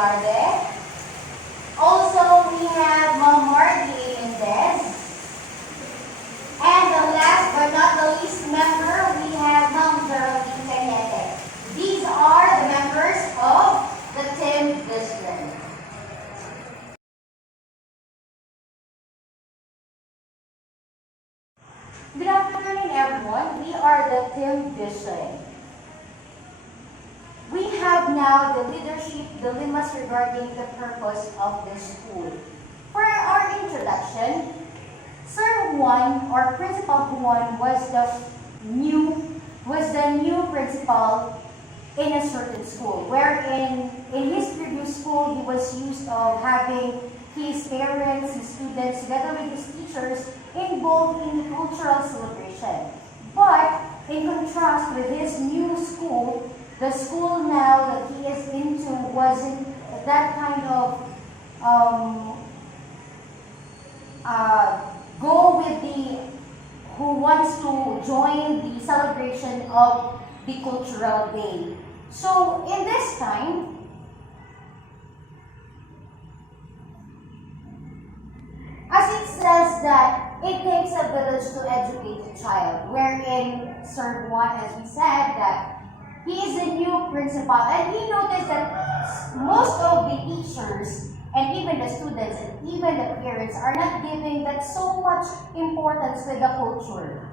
Garde. Also, we have Ma'am Margie Mendez. And the last but not the least member, we have Ma'am Geraldine Cañete. These are the members of the Team Vision. Good afternoon, everyone. We are the Team Vision. We have now the leadership dilemmas regarding the purpose of this school. For our introduction, Sir Juan or Principal Juan was the new principal in a certain school, wherein in his previous school he was used of having his parents, his students, together with his teachers involved in the cultural celebration. But in contrast with his new school, the school now that he is into wasn't that kind of go with the who wants to join the celebration of the cultural day. So in this time, as it says that it takes a village to educate a child, wherein Sir Juan, as we said, that he is a new principal, and he noticed that most of the teachers and even the students and even the parents are not giving that so much importance with the cultural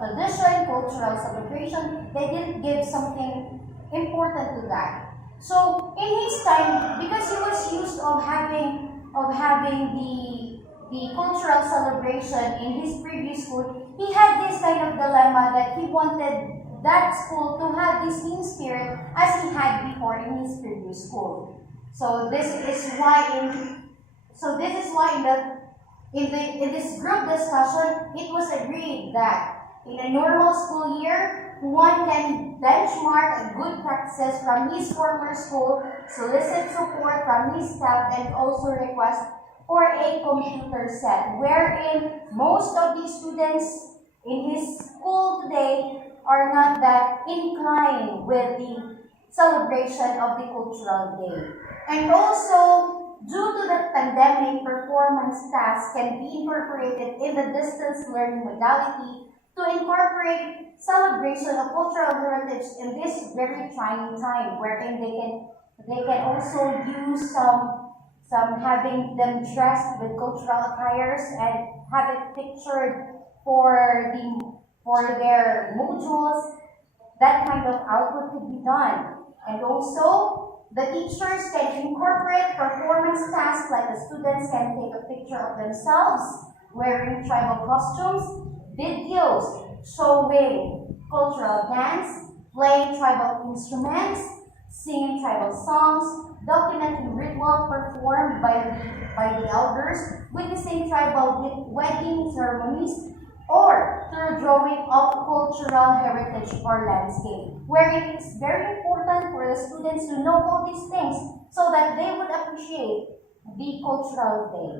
tradition, cultural celebration. They didn't give something important to that. So in his time, because he was used of having the cultural celebration in his previous school, he had this kind of dilemma that he wanted that school to have the same spirit as he had before in his previous school. So this is why in this group discussion it was agreed that in a normal school year one can benchmark good practices from his former school, solicit support from his staff, and also request for a computer set, wherein most of the students in his school today are not that inclined with the celebration of the cultural day. And also, due to the pandemic, performance tasks can be incorporated in the distance learning modality to incorporate celebration of cultural heritage in this very trying time, wherein they can also use some having them dressed with cultural attires and have it pictured for their modules. That kind of output could be done. And also, the teachers can incorporate performance tasks, like the students can take a picture of themselves wearing tribal costumes, videos showing cultural dance, playing tribal instruments, singing tribal songs, documenting ritual performed by the elders, witnessing tribal wedding ceremonies, or through drawing of cultural heritage or landscape, where it is very important for the students to know all these things so that they would appreciate the cultural day.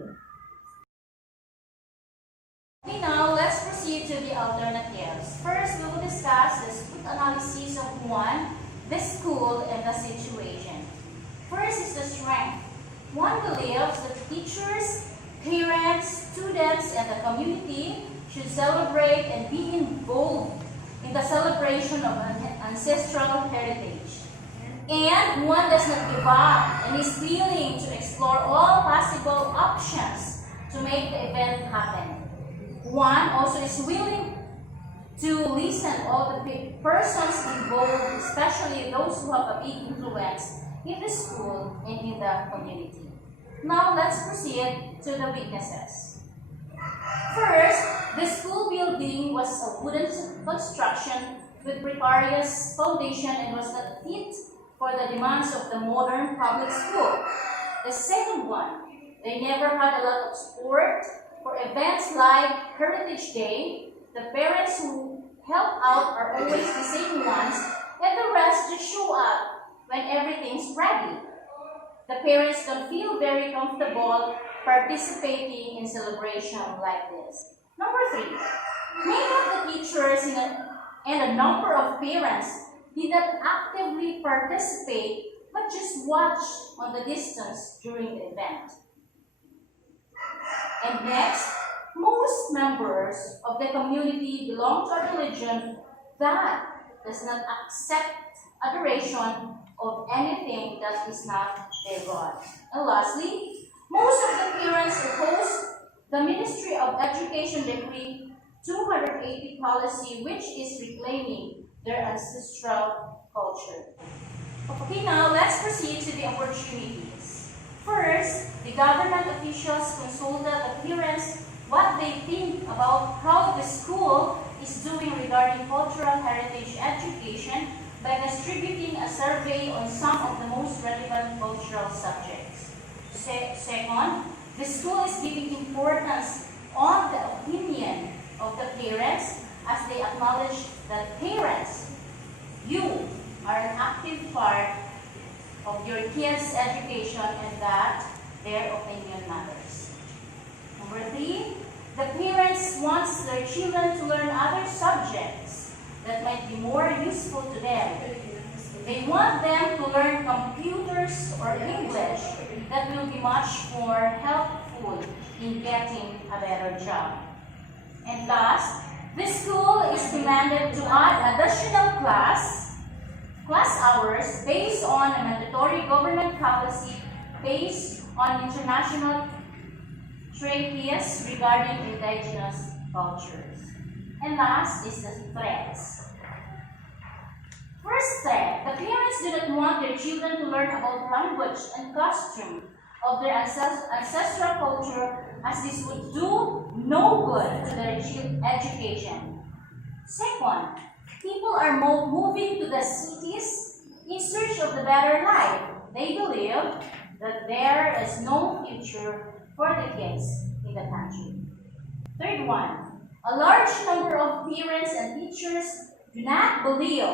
Okay, now let's proceed to the alternatives. First, we will discuss the SWOT analysis of one, the school, and the situation. First is the strength. One believes that teachers, parents, students, and the community should celebrate and be involved in the celebration of ancestral heritage. And one does not give up and is willing to explore all possible options to make the event happen. One also is willing to listen to all the persons involved, especially those who have a big influence in the school and in the community. Now let's proceed to the weaknesses. First, the school building was a wooden construction with precarious foundation and was not fit for the demands of the modern public school. The second one, they never had a lot of support for events like Heritage Day. The parents who help out are always the same ones, and the rest just show up when everything's ready. The parents don't feel very comfortable participating in celebration like this. Number 3, many of the teachers and a number of parents did not actively participate, but but just watch on the distance during the event. And next, most members of the community belong to a religion that does not accept adoration of anything that is not their God. And lastly, most of the parents oppose the Ministry of Education Decree 280 policy, which is reclaiming their ancestral culture. Okay, now let's proceed to the opportunities. First, the government officials consulted the parents what they think about how the school is doing regarding cultural heritage education by distributing a survey on some of the most relevant cultural subjects. Second, the school is giving importance on the opinion of the parents as they acknowledge that parents, you are an active part of your kids' education and that their opinion matters. Number 3, the parents want their children to learn other subjects that might be more useful to them. They want them to learn computers or English that will be much more helpful in getting a better job. And last, the school is demanded to add additional class hours based on a mandatory government policy based on international treaties regarding indigenous cultures. And last is the threats. First threat, the parents do not want their children to learn about language and costume of their ancestral culture, as this would do no good to their education. Second, people are moving to the cities in search of the better life. They believe that there is no future for the kids in the country. Third one, a large number of parents and teachers do not believe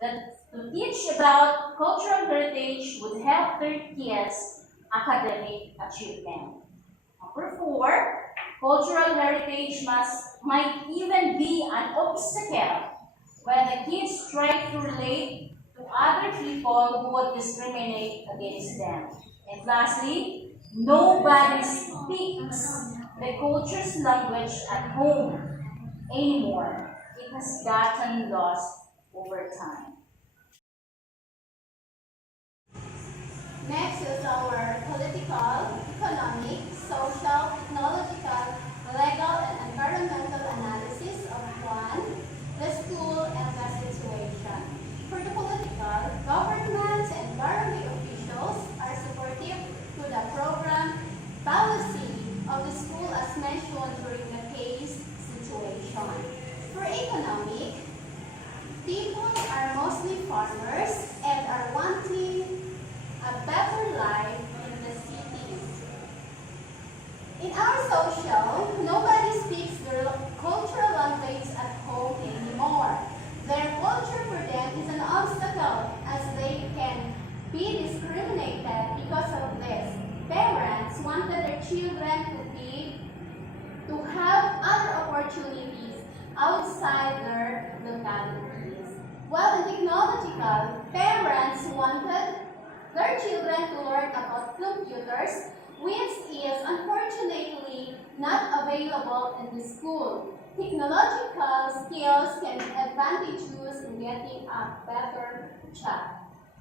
that to teach about cultural heritage would help their kids' academic achievement. Number 4, cultural heritage might even be an obstacle when the kids try to relate to other people who would discriminate against them. And lastly, nobody speaks the culture's language at home anymore. It has gotten lost over time. Next is our political, economic, social, technological, legal, and environmental analysis of one, the school and the situation. For the political, governments and government officials are supportive to the program policy of the school as mentioned during the case situation. For economic, people are mostly farmers and are wanting a better life in the cities. In our social, nobody speaks their cultural language at home anymore. Their culture for them is an obstacle as they can be discriminated because of this. Parents wanted their children to have other opportunities outside their localities. While in technological, parents wanted their children to learn about computers, which is unfortunately not available in the school. Technological skills can advantage you in getting a better job.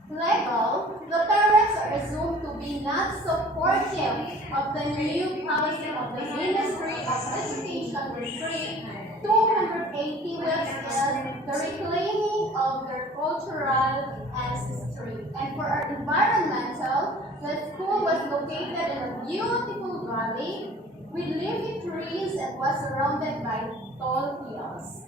Legal, the parents are assumed to be not supportive of the new policy of the Ministry of Education Decree 280, which is the reclaiming of their cultural ancestry. And for our environmental, the school was located in a beautiful valley with leafy trees and was surrounded by tall hills.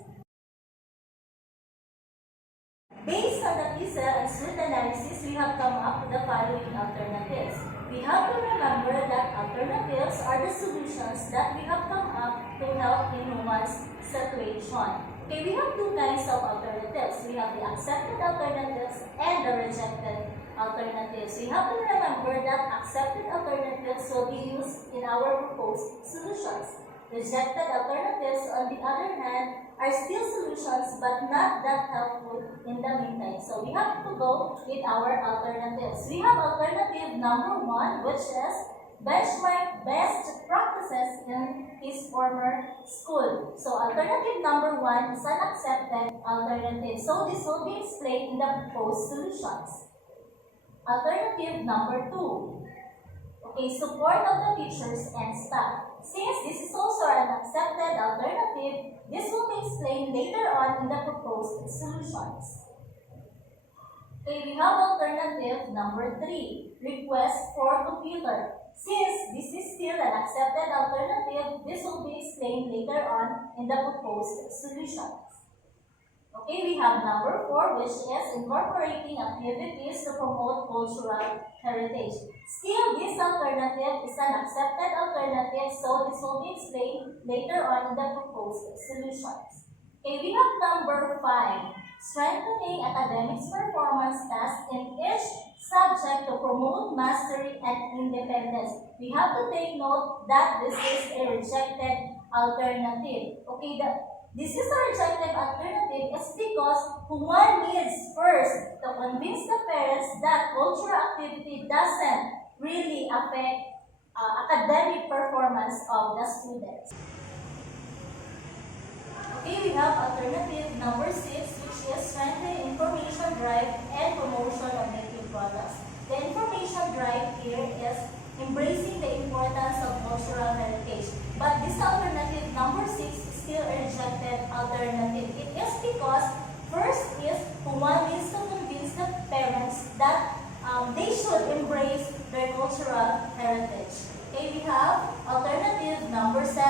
Based on the PISA and SWOT analysis, we have come up with the following alternatives. We have to remember that alternatives are the solutions that we have come up to help in one's situation. Okay, we have two kinds of alternatives. We have the accepted alternatives and the rejected alternatives. We have to remember that accepted alternatives will be used in our proposed solutions. Rejected alternatives, on the other hand, are still solutions but not that helpful in the meantime. So we have to go with our alternatives. We have alternative number 1, which is benchmark best practices in his former school. So alternative number 1 is an accepted alternative. So this will be explained in the proposed solutions. Alternative number 2. Okay, support of the teachers and staff. Since this is also an accepted alternative, this will be explained later on in the proposed solutions. Okay, we have alternative number 3, request for computer. Since this is still an accepted alternative, this will be explained later on in the proposed solutions. Okay, we have number 4, which is incorporating activities to promote cultural heritage. Still, this alternative is an accepted alternative, so this will be explained later on in the proposed solutions. Okay, we have number 5, strengthening academics performance tasks in each subject to promote mastery and independence. We have to take note that this is a rejected alternative. Okay, this is a rejected alternative is because one needs first to convince the parents that cultural activity doesn't really affect academic performance of the students. Okay, we have alternative number 6, which is strengthening information drive and promotion of native products. The information drive here is embracing the importance of cultural heritage. But this alternative number 6 is still a rejected alternative. It is because first is one needs to convince the parents that they should embrace their cultural heritage. Okay, we have alternative number 7,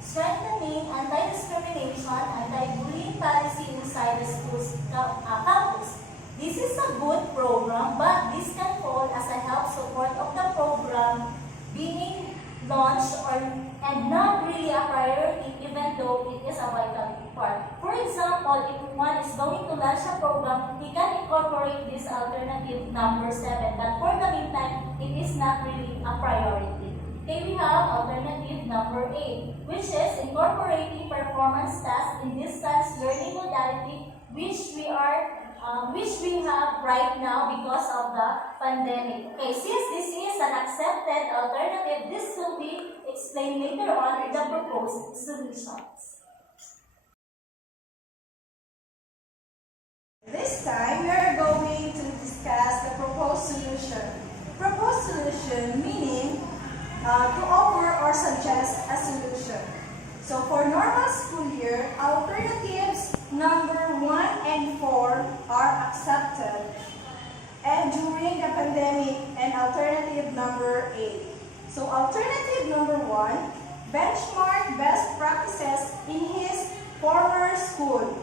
strengthening anti-discrimination, anti-bullying policy inside the school's campus. This is a good program, but this can fall as a help support of the program being launched and not really a priority, even though it is a vital part. For example, if one is going to launch a program, he can incorporate this alternative number 7, but for the meantime, it is not really a priority. Okay, we have alternative number 8, which is incorporating performance tasks in distance learning modality, which we have right now because of the pandemic. Okay, since this is an accepted alternative, this will be explained later on in the proposed solutions. This time, we are going to discuss the proposed solution. Proposed solution meaning to offer or suggest a solution. So for normal school year, alternatives number 1 and 4 are accepted. And during the pandemic, and alternative number 8. So alternative number 1, benchmark best practices in his former school.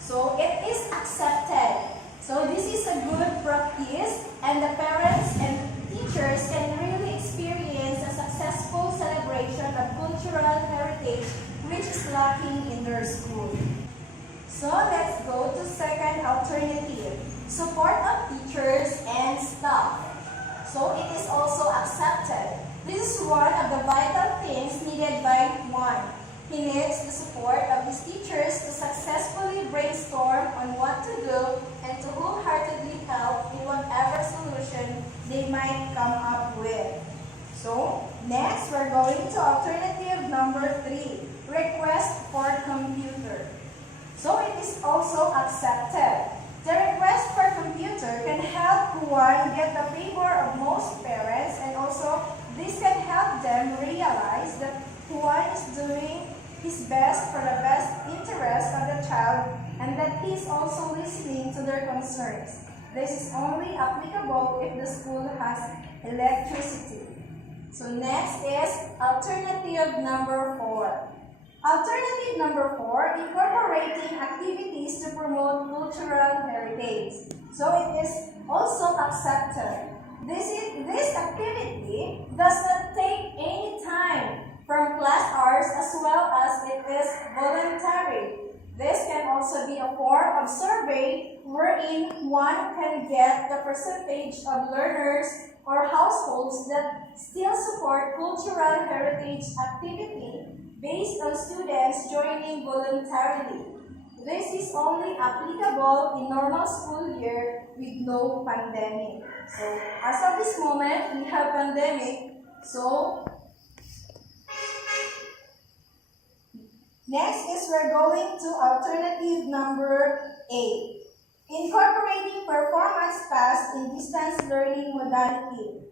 So it is accepted. So this is a good practice, and the parents and teachers can really experience a successful celebration of cultural heritage which is lacking in their school. So let's go to second alternative, support of teachers and staff. So it is also accepted. This is one of the vital things needed by one. He needs the support of his teachers to successfully brainstorm on what to do and to wholeheartedly help in whatever solution they might come up with. So, next we're going to alternative number 3, request for computer. So it is also accepted. The request for computer can help one get the favor of most parents, and also this can help them realize that one is doing his best for the best interest of the child and that he is also listening to their concerns. This is only applicable if the school has electricity. So next is alternative number 4. Alternative number 4, incorporating activities to promote cultural heritage. So it is also accepted. This activity does not take any time from class hours, as well as it is voluntary. This can also be a form of survey wherein one can get the percentage of learners or households that still support cultural heritage activity based based on students joining voluntarily. This is only applicable in normal school year with no pandemic. So, as of this moment, we have pandemic. So, next is we're going to alternative number 8. Incorporating performance tasks in distance learning modality.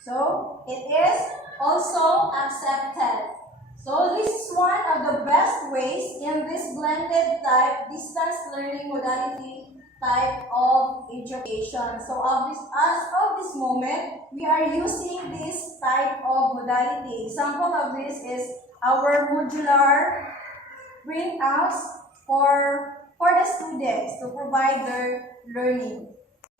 So, it is also accepted. So, this is one of the best ways in this blended type distance learning modality type of education. So, as of this moment, we are using this type of modality. Example of this is our modular printouts for the students to provide their learning.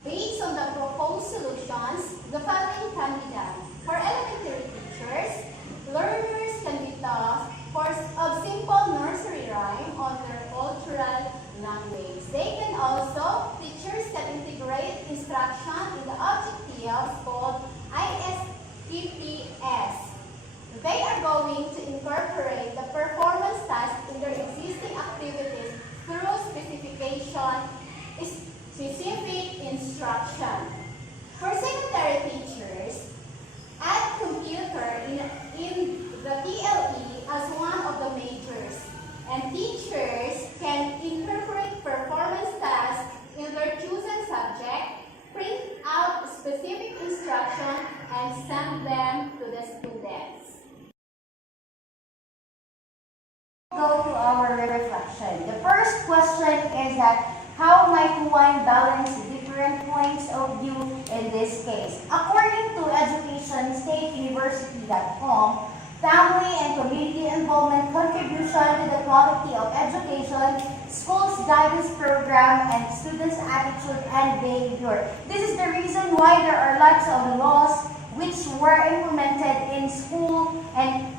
Based on the proposed solutions, the following can be done. For elementary teachers, learners can be taught course of simple nursery rhyme on their cultural language. They can also, teachers can integrate instruction in the objectives called ISPPS. They are going to incorporate the performance tasks in their existing activities through specific instruction. For secondary teachers, add computer in the TLE as one of the majors, and teachers can incorporate performance tasks in their chosen subject, print out specific instruction, and send them to the students. Go to our reflection. The first question is that how might one balance different points of view in this case? According to educationstateuniversity.com, family and community involvement contribution to the quality of education, schools guidance program, and students' attitude and behavior. This is the reason why there are lots of laws which were implemented in school and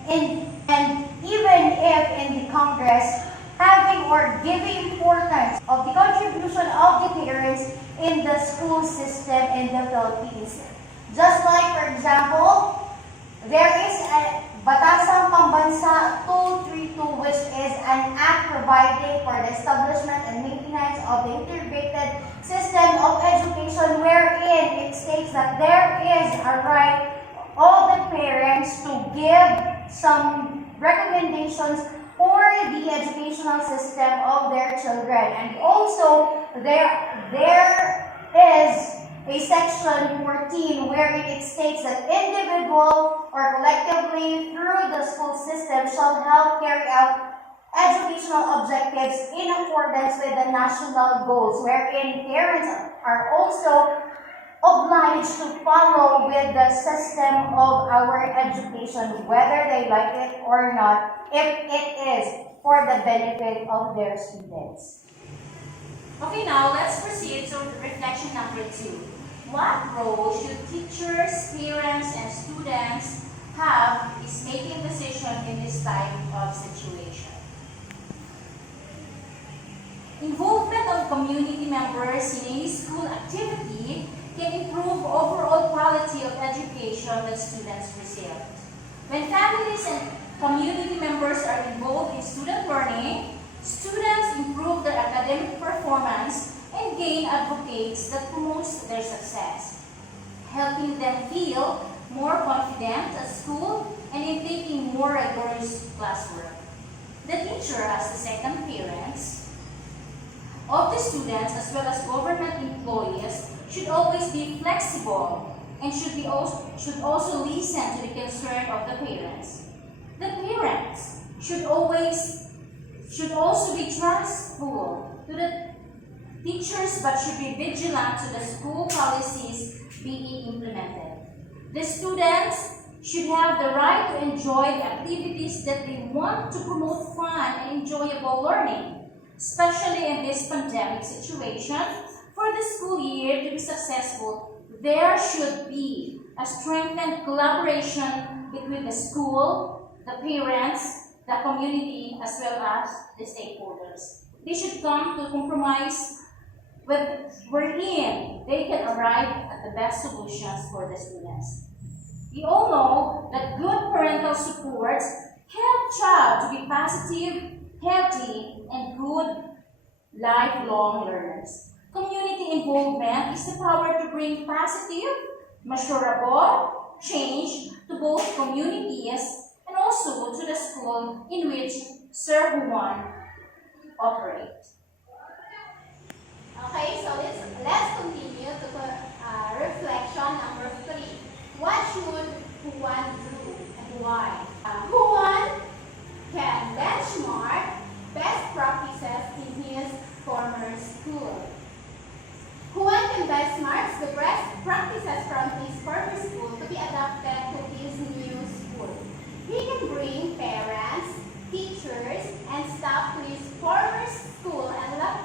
even if in the Congress, having or giving importance of the contribution of the parents in the school system in the Philippines. Just like, for example, there is a Batasang Pambansa 232, which is an act providing for the establishment and maintenance of the integrated system of education, wherein it states that there is a right all the parents to give some recommendations for the educational system of their children. And also, there is a section 14 wherein it states that individual or collectively through the school system shall help carry out educational objectives in accordance with the national goals, wherein parents are also obliged to follow with the system of our education, whether they like it or not, if it is for the benefit of their students. Okay, now let's proceed to reflection number 2. What role should teachers, parents, and students have in making decisions in this type of situation? Involvement of community members in any school activity can improve overall quality of education that students receive. When families and community members are involved in student learning, students improve their academic performance and gain advocates that promotes their success, helping them feel more confident at school and in taking more rigorous classwork. The teacher, as the second parents of the students as well as government employees, should always be flexible and should also listen to the concern of the parents. The parents should also be trustful to the teachers but should be vigilant to the school policies being implemented. The students should have the right to enjoy the activities that they want to promote fun and enjoyable learning, especially in this pandemic situation. For the school year to be successful, there should be a strengthened collaboration between the school, the parents, the community, as well as the stakeholders. They should come to a compromise wherein they can arrive at the best solutions for the students. We all know that good parental support help child to be positive, healthy, and good lifelong learners. Community involvement is the power to bring positive, measurable change to both communities and also to the school in which Serve 1 operates. Okay, so let's continue to reflection number 3. What should Juan do and why? Juan can benchmark best practices in his former school. Juan can benchmark the best practices from his former school to be adapted to his new school. He can bring parents, teachers, and staff to his former school and let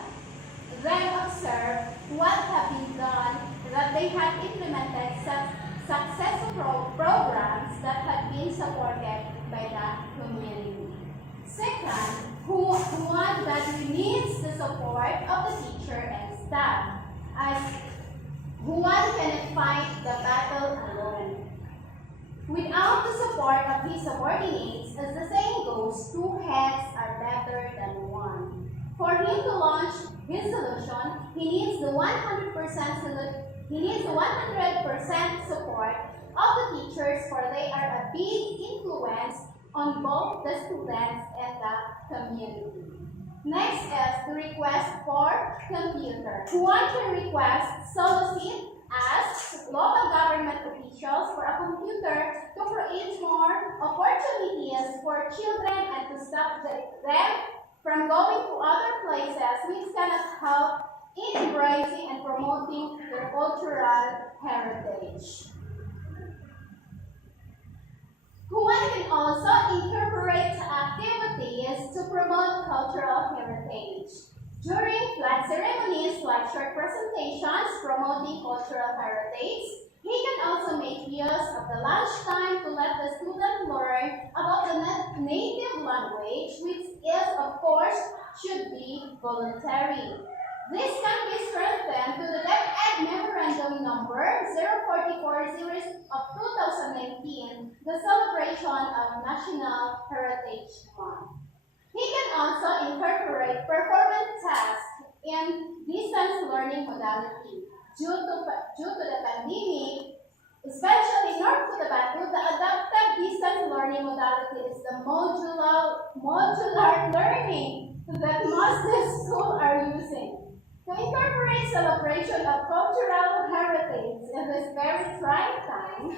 them observe what have been done, that they have implemented successful programs that have been supported by the community. Second, Juan badly needs the support of the teacher and staff, as Juan cannot fight the battle alone. Without the support of his subordinates, as the saying goes, 2 heads are better than 1. For him to launch his solution, he needs the 100% support of the teachers, for they are a big influence on both the students and the community. Next is the request for computer. Juan can request, solicit, ask local government officials for a computer to create more opportunities for children and to stop them from going to other places which cannot help in embracing and promoting their cultural heritage. Juan can also incorporate activities to promote cultural heritage. During flag ceremonies like short presentations promoting cultural heritage, he can also make use of the lunchtime to let the student learn about the native language, which is, of course, should be voluntary. This can be strengthened to the DepEd Memorandum Number 044 series of 2019, the celebration of National Heritage Month. He can also incorporate performance tasks in distance learning modality. Due to the pandemic, especially in North Cotabato, the adapted distance learning modality is the modular learning that most schools are using. To incorporate celebration of cultural heritage in this very trying time,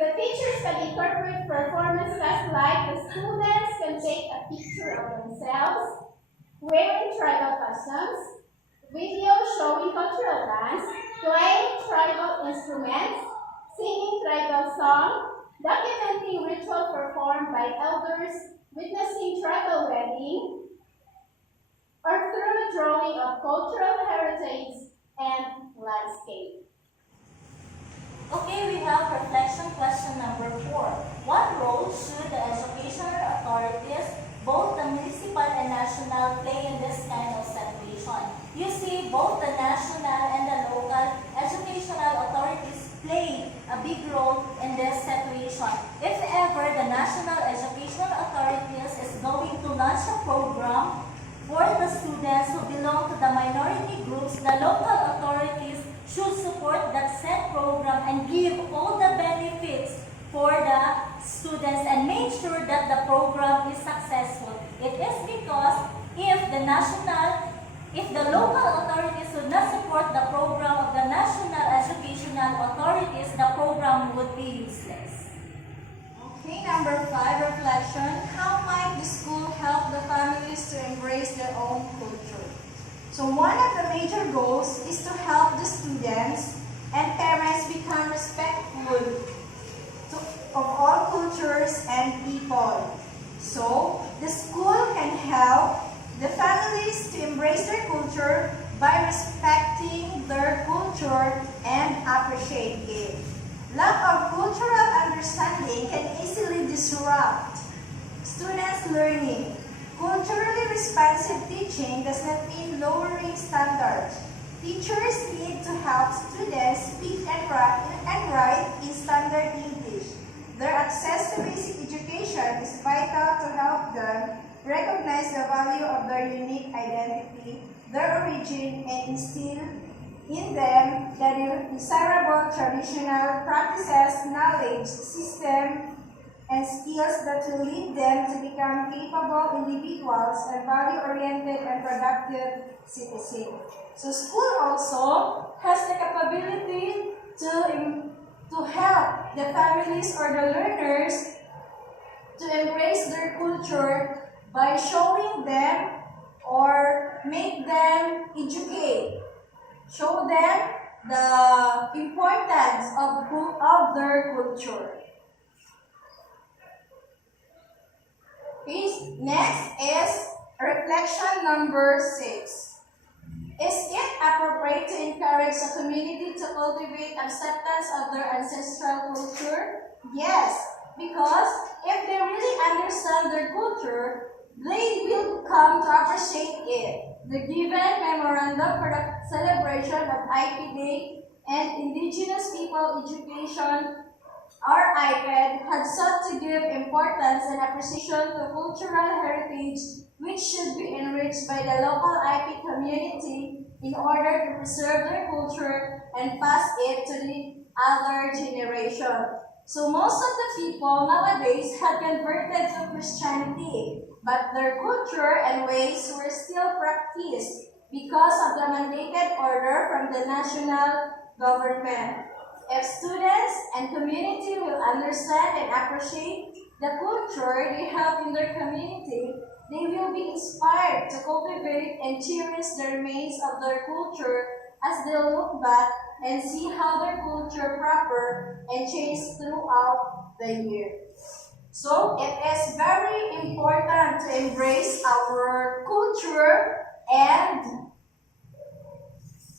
the teachers can incorporate performance tasks like the students can take a picture of themselves wearing tribal costumes, videos showing cultural dance, playing tribal instruments, singing tribal songs, documenting ritual performed by elders, witnessing tribal wedding, or through drawing of cultural heritage and landscape. Okay, we have reflection question number 4. What role should the educational authorities, both the municipal and national, play in this kind of situation? You see, both the national and the local educational authorities play a big role in this situation. If ever the national educational authorities is going to launch a program for the students who belong to the minority groups, the local authorities should support that said program and give all the benefits for the students and make sure that the program is successful. It is because if the local authorities would not support the program of the national educational authorities, the program would be useless. Okay, number 5, reflection. How might the school help the families to embrace their own culture? So one of the major goals is to help the students and parents become respectful of all cultures and people. So the school can help the families to embrace their culture by respecting their culture and appreciate it. Lack of cultural understanding can easily disrupt students' learning. Culturally responsive teaching does not mean lowering standards. Teachers need to help students speak and write in standard English. Their access to basic education education is vital to help them recognize the value of their unique identity, their origin, and instill in them the desirable traditional practices, knowledge, system, and skills that will lead them to become capable individuals and value-oriented and productive citizens. So school also has the capability to help the families or the learners to embrace their culture by showing them or make them educate. Show them the importance of their culture. Okay, next is reflection number 6. Is it appropriate to encourage the community to cultivate acceptance of their ancestral culture? Yes, because if they really understand their culture, they will come to appreciate it. The given memorandum for the celebration of IP Day and Indigenous People Education, or IPED, had sought to give importance and appreciation to cultural heritage, which should be enriched by the local IP community in order to preserve their culture and pass it to the other generation. So most of the people nowadays had converted to Christianity, but their culture and ways were still practiced because of the mandated order from the national government. If students and community will understand and appreciate the culture they have in their community, they will be inspired to cultivate and cherish the remains of their culture as they look back and see how their culture proper and changed throughout the year. So it is very important to embrace our culture and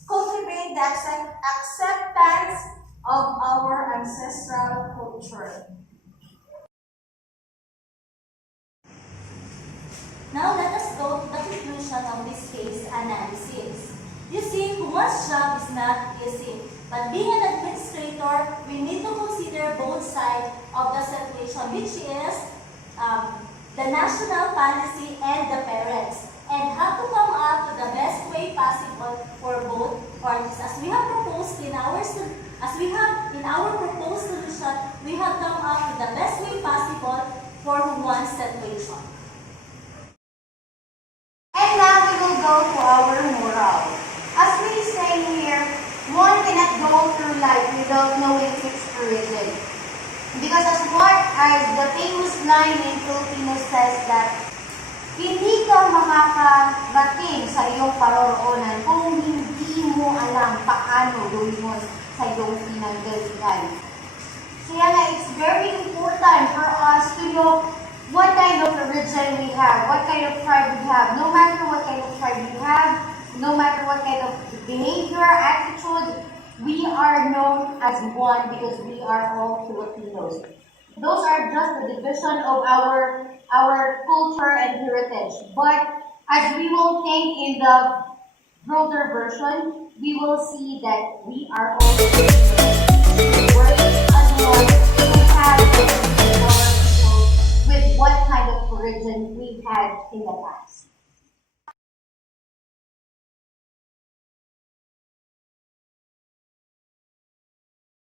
cultivate the acceptance of our ancestral culture. Now let us go to the conclusion of this case analysis. You see, one's job is not easy, but being an administrator, we need to consider both sides of the situation, which is the national policy and the parents, and how to come up with the best way possible for both parties. As we have proposed in our proposed solution, we have come up with the best way possible for one situation. And now we will go to our moral. As we say here, one cannot go through life without knowing its origin. Because as the famous line in Filipino says that, hindi ka makakarating sa iyong paroroonan kung hindi mo alam paano gawin mo sa iyong pinanggalian. Kaya nga, it's very important for us to know what kind of origin we have, what kind of tribe we have. No matter what kind of tribe we have, no matter what kind of behavior, attitude, we are known as one because we are all Filipinos. Those are just the division of our culture and heritage. But as we will think in the broader version, we will see that we are all working as one to have with what kind of origin we had in the past.